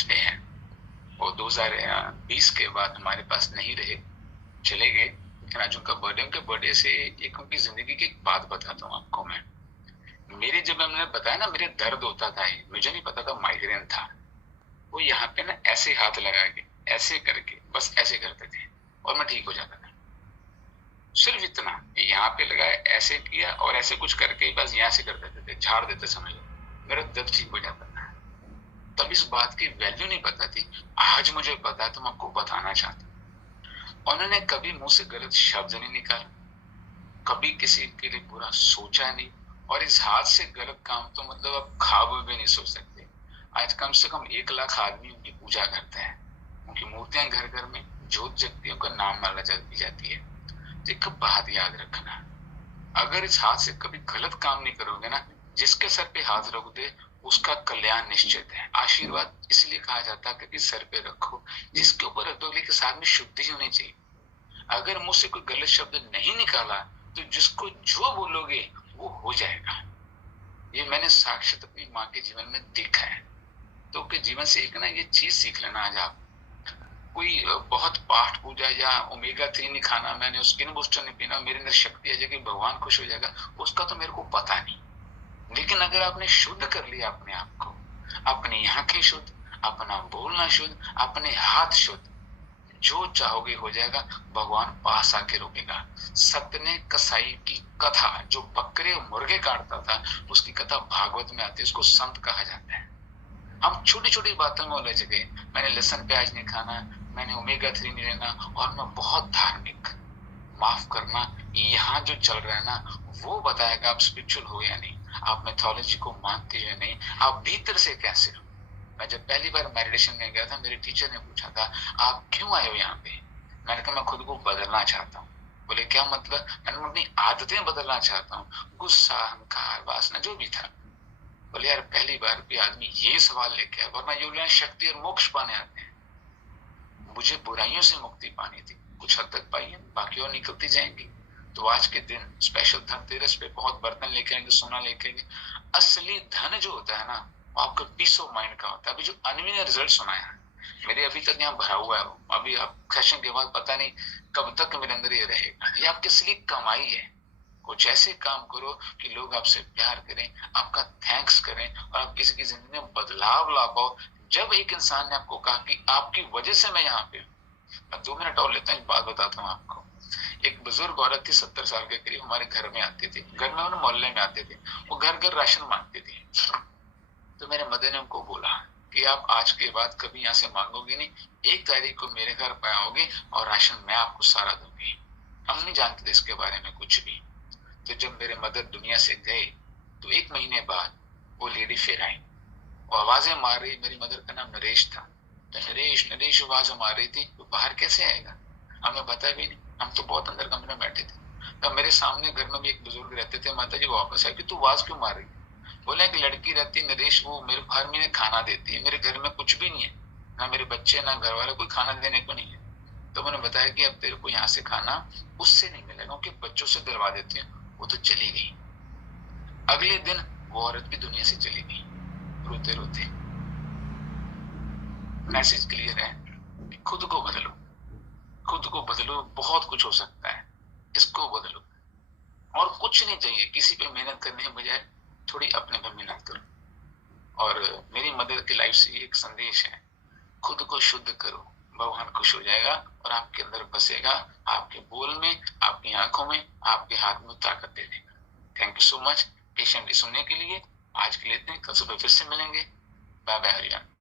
Birthday है, वो 2020 के बाद हमारे पास नहीं रहे, चले गए। लेकिन आज उनका बर्थडे, उनके बर्थडे से एक उनकी जिंदगी की एक बात बताता हूँ आपको मैं। मेरी जब मैंने बताया ना मेरे दर्द होता था, मुझे नहीं पता था माइग्रेन था। वो यहाँ पे ना ऐसे हाथ लगा के ऐसे करके बस ऐसे करते थे और मैं ठीक हो जाता था। सिर्फ इतना, यहाँ पे लगाया, ऐसे किया और ऐसे कुछ करके बस यहाँ से कर देते थे, झाड़ देते समझ लो, मेरा दर्द ठीक हो जाता था। तब इस बात की वैल्यू नहीं पता थी, आज मुझे पता है तो मैं आपको बताना चाहता हूँ। उन्होंने कभी मुंह से गलत शब्द नहीं निकाला, कभी किसी के लिए बुरा सोचा नहीं, और इस हाथ से गलत काम तो मतलब आप ख्वाब में भी नहीं सोच सकते। आज कम से कम 1 लाख आदमी उनकी पूजा करते हैं, उनकी मूर्तियां घर घर में जोत जगती है, उनका नाम माला दी जाती है। तो एक बात याद रखना, अगर इस हाथ से कभी गलत काम नहीं करोगे ना, जिसके सर पे हाथ रख दे उसका कल्याण निश्चित है। आशीर्वाद इसलिए कहा जाता है कि सर पे रखो, जिसके ऊपर रख दो लेकिन साथ में शुद्धि होनी चाहिए। अगर मुझसे कोई गलत शब्द नहीं निकाला तो जिसको जो बोलोगे वो हो जाएगा। ये मैंने साक्षात अपनी माँ के जीवन में देखा है। तो उनके जीवन से एक ना ये चीज सीख लेना, आज आप कोई बहुत पाठ पूजा या ओमेगा 3 नहीं खाना, मैंने स्किन बूस्टर नहीं पीना, मेरे अंदर शक्ति आ जाएगी, भगवान खुश हो जाएगा, उसका तो मेरे को पता नहीं। लेकिन अगर आपने शुद्ध कर लिया अपने आप को, अपनी आंखें शुद्ध, अपना बोलना शुद्ध, अपने हाथ शुद्ध, जो चाहोगे हो जाएगा। भगवान पास आके रोकेगा। सत्य कसाई की कथा, जो बकरे मुर्गे काटता था, उसकी कथा भागवत में आती है, उसको संत कहा जाता है। हम छोटी छोटी बातों में उलझ गए, मैंने लहसुन प्याज नहीं खाना, मैंने ओमेगा 3 नहीं लेना, और मैं बहुत धार्मिक। माफ करना, यहाँ जो चल रहा है ना वो बताएगा आप स्पिरिचुअल हो या नहीं, आप मैथोलॉजी को मानते हो या नहीं, आप भीतर से कैसे हो। मैं जब पहली बार मेडिटेशन में गया था, मेरे टीचर ने पूछा था आप क्यों आए हो यहाँ पे। मैंने कहा मैं खुद को बदलना चाहता हूँ। बोले क्या मतलब। मैंने अपनी आदतें बदलना चाहता हूँ, गुस्सा, अहंकार, वासना जो भी था। बोले यार पहली बार भी आदमी ये सवाल लेके आया, वरना ये शक्ति और मोक्ष पाने आते हैं। मुझे बुराइयों से मुक्ति पानी थी, कुछ हद तक पाई है, बाकी और निकलती जाएंगी। तो आज के दिन स्पेशल धनतेरस पे बहुत बर्तन लेके आएंगे, सोना लेके आएंगे। असली धन जो होता है ना वो आपका पीस ऑफ माइंड का होता है। अभी जो अनवी ने रिजल्ट सुनाया है, मेरे अभी तक यहाँ भरा हुआ है, अभी आप सेशन के बाद पता नहीं कब तक मेरे अंदर ये रहेगा। ये आपके असली कमाई है। कुछ ऐसे काम करो कि लोग आपसे प्यार करें, आपका थैंक्स करें, और आप किसी की जिंदगी में बदलाव ला पाओ। जब एक इंसान ने आपको कहा कि आपकी वजह से मैं यहाँ पे, मैं 2 मिनट और लेता हूँ, एक बात बताता हूँ आपको। एक बुजुर्ग औरत थी, 70 साल के करीब, हमारे घर में आती थी, घर में उन्हें मोहल्ले में आते थे, वो घर घर राशन मांगती थी। तो मेरे मदर ने उनको बोला कि आप आज के बाद कभी यहाँ से मांगोगे नहीं, 1 तारीख को मेरे घर पे आओगे और राशन मैं आपको सारा दूंगी। हम नहीं जानते थे इसके बारे में कुछ भी। तो जब मेरे मदर दुनिया से गए तो 1 महीने बाद वो लेडी फिर आई और आवाजें मार रही। मेरी मदर का नाम नरेश था। तो नरेश नरेश आवाज मार रही थी, तो बाहर कैसे आएगा, हमें पता भी नहीं, हम तो बहुत अंदर कमरे में बैठे थे। तब मेरे सामने घर में भी एक बुजुर्ग रहते थे, माता जी वापस आए कि तू आवाज क्यों मार रही है। बोला एक लड़की रहती नरेश, वो मेरे हर महीने खाना देती है, मेरे घर में कुछ भी नहीं है, ना मेरे बच्चे ना घर वाले, कोई खाना देने को नहीं है। तो मैंने बताया कि अब तेरे को यहाँ से खाना उससे नहीं मिलेगा, क्योंकि बच्चों से दिलवा देती है। वो तो चली गई। अगले दिन वो औरत भी दुनिया से चली गई, रोते रोते। मैसेज क्लियर है, खुद को बदलो, खुद को बदलो, बहुत कुछ हो सकता है, इसको बदलो। और कुछ नहीं चाहिए, किसी पे मेहनत करने के बजाय थोड़ी अपने पे मेहनत करो। और मेरी मदर की लाइफ से एक संदेश है, खुद को शुद्ध करो, भगवान खुश हो जाएगा और आपके अंदर बसेगा, आपके बोल में, आपकी आंखों में, आपके हाथ में ताकत दे देगा। Thank you so much patiently सुनने के लिए। आज के लिए इतने, कल सुबह फिर से मिलेंगे। Bye bye Haryana.